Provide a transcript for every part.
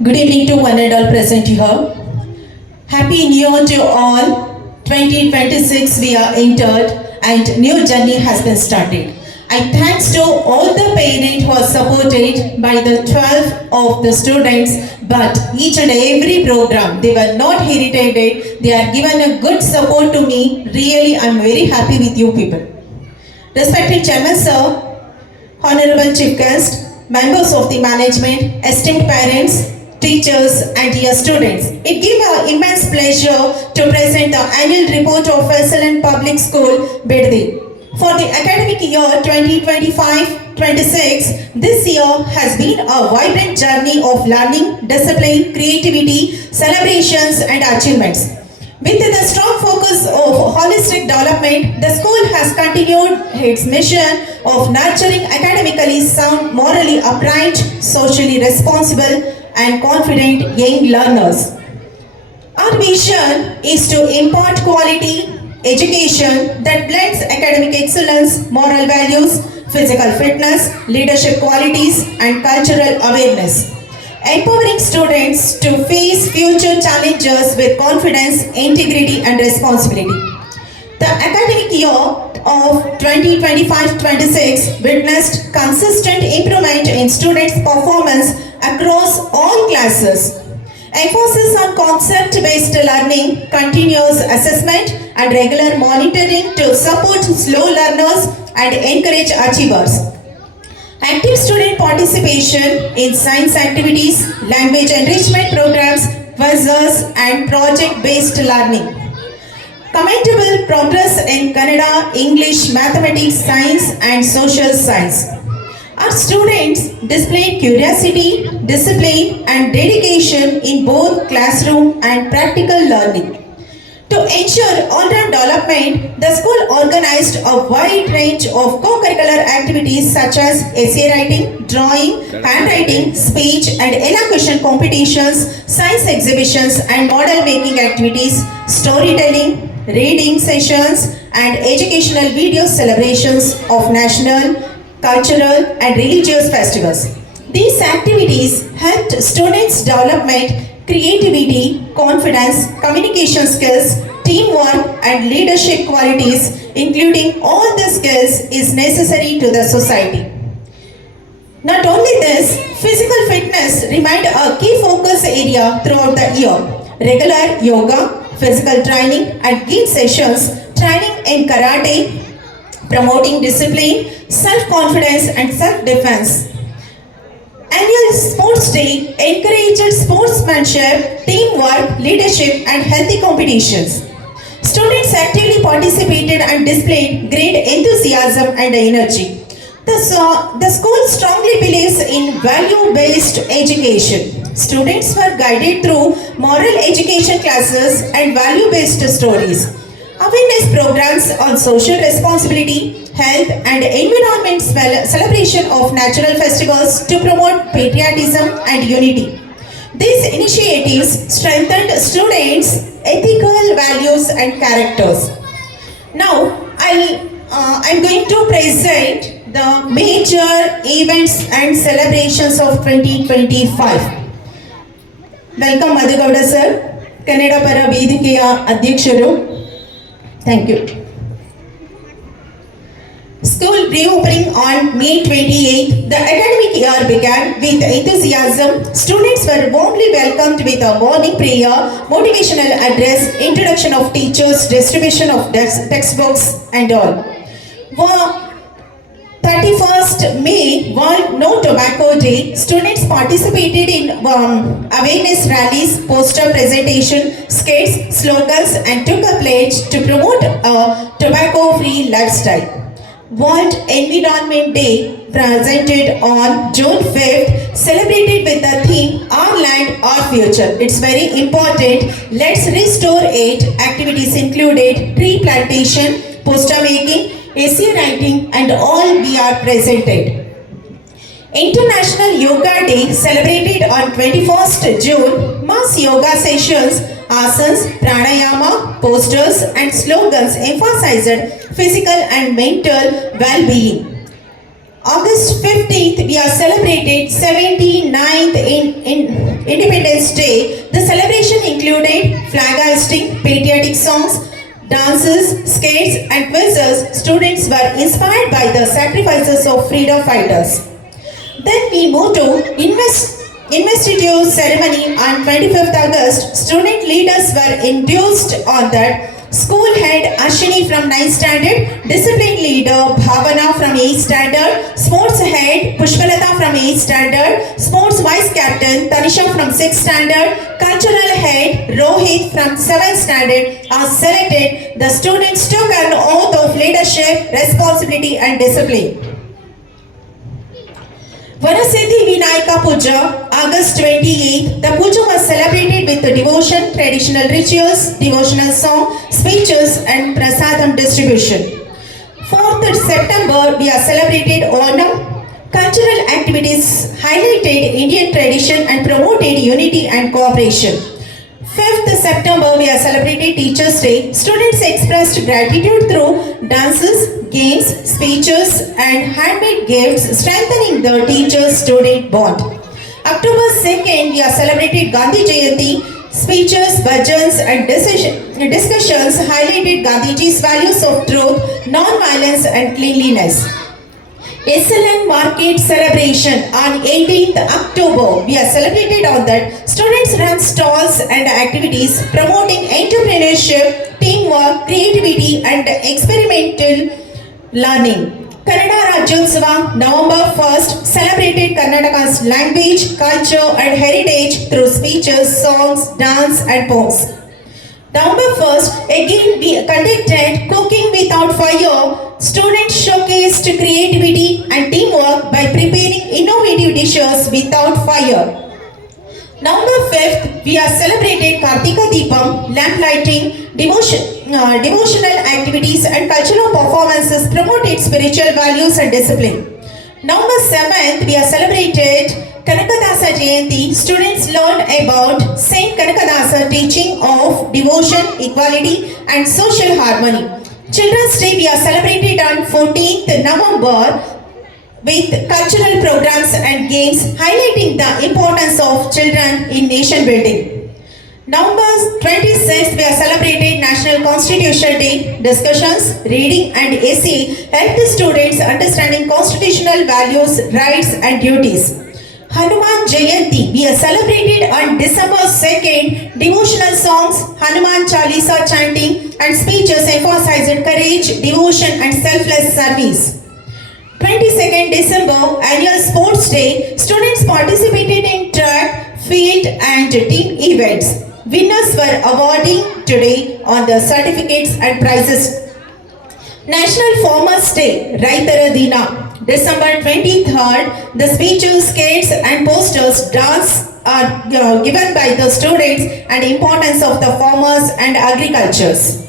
Good evening to one and all present here. Happy New Year to all. 2026 we are entered and new journey has been started. I thanks to all the parents who are supported by the 12 of the students, but each and every program they were not irritated. They are given a good support to me. Really, I am very happy with you people. Respected Chairman Sir, Honorable Chief Guest, members of the management, esteemed parents, teachers and dear students. It gives me immense pleasure to present the annual report of Excellent Public School, Biddi. For the academic year 2025-26, this year has been a vibrant journey of learning, discipline, creativity, celebrations and achievements. With the strong focus of holistic development, the school has continued its mission of nurturing academically sound, morally upright, socially responsible and confident young learners. Our vision is to impart quality education that blends academic excellence, moral values, physical fitness, leadership qualities and cultural awareness, empowering students to face future challenges with confidence, integrity and responsibility. The academic year of 2025-26 witnessed consistent improvement in students' performance across all classes. Emphasis on concept-based learning, continuous assessment and regular monitoring to support slow learners and encourage achievers. Active student participation in science activities, language enrichment programs, quizzes and project-based learning. Commendable progress in Kannada, English, mathematics, science and social science. Our students displayed curiosity, discipline and dedication in both classroom and practical learning. To ensure all-round development, the school organized a wide range of co-curricular activities such as essay writing, drawing, handwriting, speech and elocution competitions, science exhibitions and model making activities, storytelling, reading sessions and educational video celebrations of national, cultural and religious festivals. These activities helped students' development creativity, confidence, communication skills, teamwork and leadership qualities, including all the skills is necessary to the society. Not only this, physical fitness remained a key focus area throughout the year. Regular yoga, physical training and gym sessions, training in karate, promoting discipline, self-confidence and self-defense. Annual Sports Day encouraged sportsmanship, teamwork, leadership and healthy competitions. Students actively participated and displayed great enthusiasm and energy. The school strongly believes in value-based education. Students were guided through moral education classes and value-based stories. Awareness programs on social responsibility, health and environment celebration of natural festivals to promote patriotism and unity. These initiatives strengthened students' ethical values and characters. Now, I'm going to present the major events and celebrations of 2025. Welcome Madhugowda sir, Kannada Para Vedikeya Adhyaksharu. Thank you. School reopening on May 28th, the academic year began with enthusiasm. Students were warmly welcomed with a morning prayer, motivational address, introduction of teachers, distribution of textbooks and all. 31st May, World No Tobacco Day. Students participated in awareness rallies, poster presentation, skits, slogans and took a pledge to promote a tobacco-free lifestyle. World Environment Day, presented on June 5th, celebrated with the theme Our Land, Our Future. It's very important. Let's restore it. Activities included tree plantation, poster making, essay writing and all we are presented. International Yoga Day, celebrated on 21st June, mass yoga sessions, asanas, pranayama, posters and slogans emphasized physical and mental well-being. August 15th, we are celebrated 79th Independence Day, the celebration included flag hoisting, patriotic songs, dances, skates, and quizzes. Students were inspired by the sacrifices of freedom fighters. Then we move to investiture ceremony on 25th August. Student leaders were induced on that. School head Ashini from 9th standard, discipline leader Bhavana from 8th standard, sports head Pushpalata from 8th standard, sports vice captain Tanisha from 6th standard, cultural head Rohit from 7th standard are selected. The students took an oath of leadership, responsibility and discipline. Vanasiddhi Vinayaka Puja, August 28th. The puja was celebrated with devotion, traditional rituals, devotional song, speeches and prasadam distribution. 4th September, we are celebrated Onam. Cultural activities highlighted Indian tradition and promoted unity and cooperation. 5th September, we are celebrated Teachers' Day. Students expressed gratitude through dances, games, speeches and handmade gifts, strengthening the teacher-student bond. October 2nd, we are celebrated Gandhi Jayanti. Speeches, bhajans and discussions highlighted Gandhiji's values of truth, non-violence and cleanliness. SLN Market celebration on 18th October. We are celebrated on that. Students run stalls and activities promoting entrepreneurship, teamwork, creativity and experimental learning. Kannada Rajyotsava, November 1st, celebrated Karnataka's language, culture and heritage through speeches, songs, dance and poems. November 1st, again we conducted Cooking Without Fire. Students showcased creativity and teamwork by preparing innovative dishes without fire. November 5th, we are celebrated Kartika Deepam, lamp lighting, devotional activities and cultural performances promoted spiritual values and discipline. November 7th, we are celebrated Kanakadasa Jayanti. Students learned about Saint Kanakadasa teaching of devotion, equality and social harmony. Children's Day, we are celebrated on 14th November with cultural programs and games highlighting the importance of children in nation building. November 26th, we are celebrated National Constitution Day. Discussions, reading and essay help the students understanding constitutional values, rights and duties. Hanuman Jayanti, we are celebrated on December 2nd. Devotional songs, Hanuman Chalisa chanting and speeches emphasized courage, devotion and selfless service. 22nd December, annual sports day. Students participated in track, field and team events. Winners were awarded today on the certificates and prizes. National Farmers Day, Raitara Dina. December 23rd, the speeches, skates and posters, dance are given by the students and importance of the farmers and agricultures.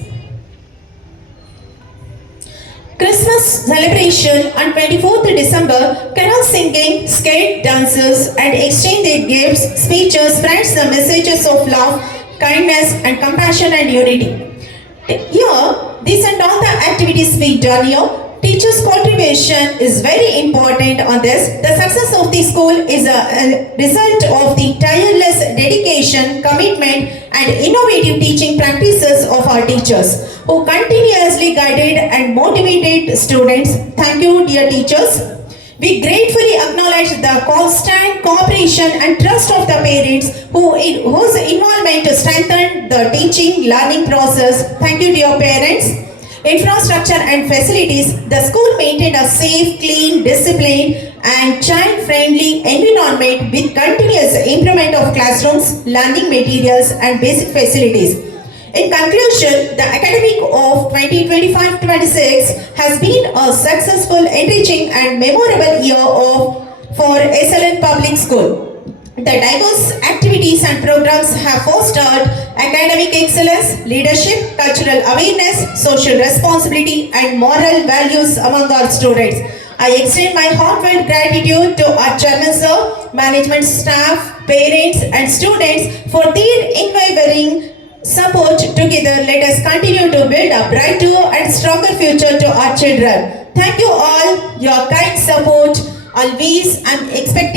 Christmas celebration on 24th December, carol singing, skate dances and exchange their gifts, speeches spreads the messages of love, kindness and compassion and unity. Here, these and all the activities we done here. Teachers' contribution is very important on this. The success of the school is a result of the tireless dedication, commitment and innovative teaching practices of our teachers who continuously guided and motivated students. Thank you, dear teachers. We gratefully acknowledge the constant cooperation and trust of the parents whose involvement strengthened the teaching learning process. Thank you, dear parents. Infrastructure and facilities. The school maintained a safe, clean, disciplined and child-friendly environment with continuous improvement of classrooms, learning materials and basic facilities. In conclusion, the academic of 2025-26 has been a successful, enriching and memorable year for SLN Public School. The diverse activities and programs have fostered academic excellence, leadership, cultural awareness, social responsibility and moral values among our students. I extend my heartfelt gratitude to our chairman sir, management staff, parents and students for their unwavering support. Together, let us continue to build a brighter and stronger future to our children. Thank you all, your kind support. Always, I'm expecting